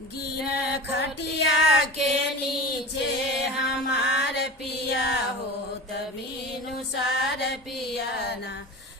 गिर खटिया के नीचे हमार पिया हो तभी नुसार पियाना।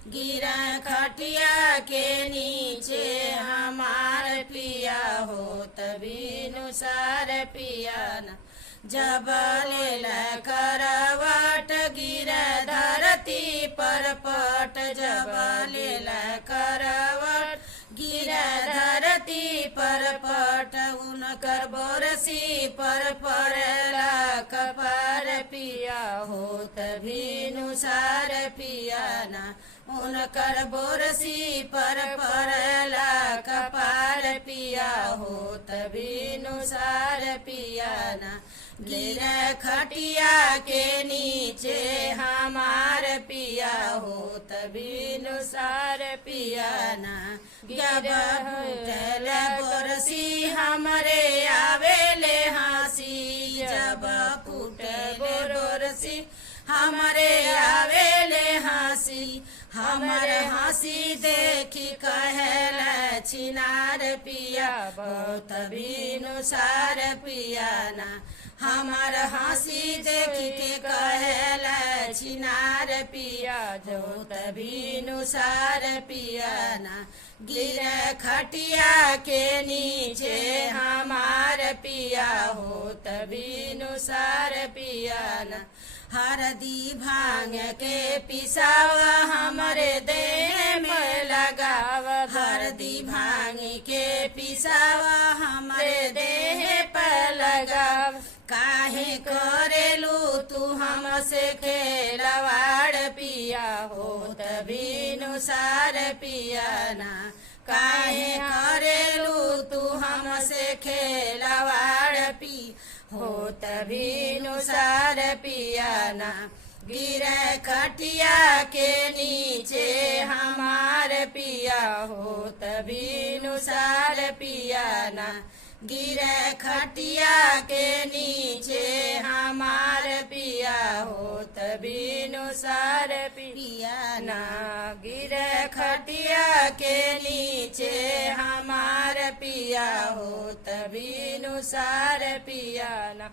गिर खटिया के नीचे हमार पिया हो तभी नुसार पियाना। जब लेल करवट गिर धरती पर पट। जब लेल करवट गिर धरती पर पट। उनकर बोरसी पर पड़ला कपार पिया हो तभी नुसार पियाना। उनकर बोरसी पर पड़ला कपार पिया हो तभी नुसार पियाना। गिर खटिया के नीचे हमार पिया हो तभी नुसार पियाना। जब फूटल बोरसी हमरे आवेले हंसी। जब फूटल बोरसी हमरे आवेले हंसी। हमर हंसी देखी कहल छिनार पिया हो तभी नुसार पियाना। हमार हंसी देखी के कहल छिनार पिया जो तभी नुसार पियाना। गिर खटिया के नीचे हमार पिया हो तभी नुसार पियाना। हरदी भांग के पिसावा हमरे देह में लगाव। हरदी भांग के पिसावा हमरे देह पर लगाव। काहे करेलू तू हमसे खेलवाड़ पिया हो तभी नुसार पियाना। काहे करेलू तू हमसे खेलवाड़ पी हो तभी नुसार पियाना। गिर खटिया के नीचे हमार पिया हो तभी नुसार पियाना। गिर खटिया के नीचे हमार पिया हो तभी नुसार पियाना। गिर खटिया के नीचे हमार पिया हो तभी नुसार पियाना।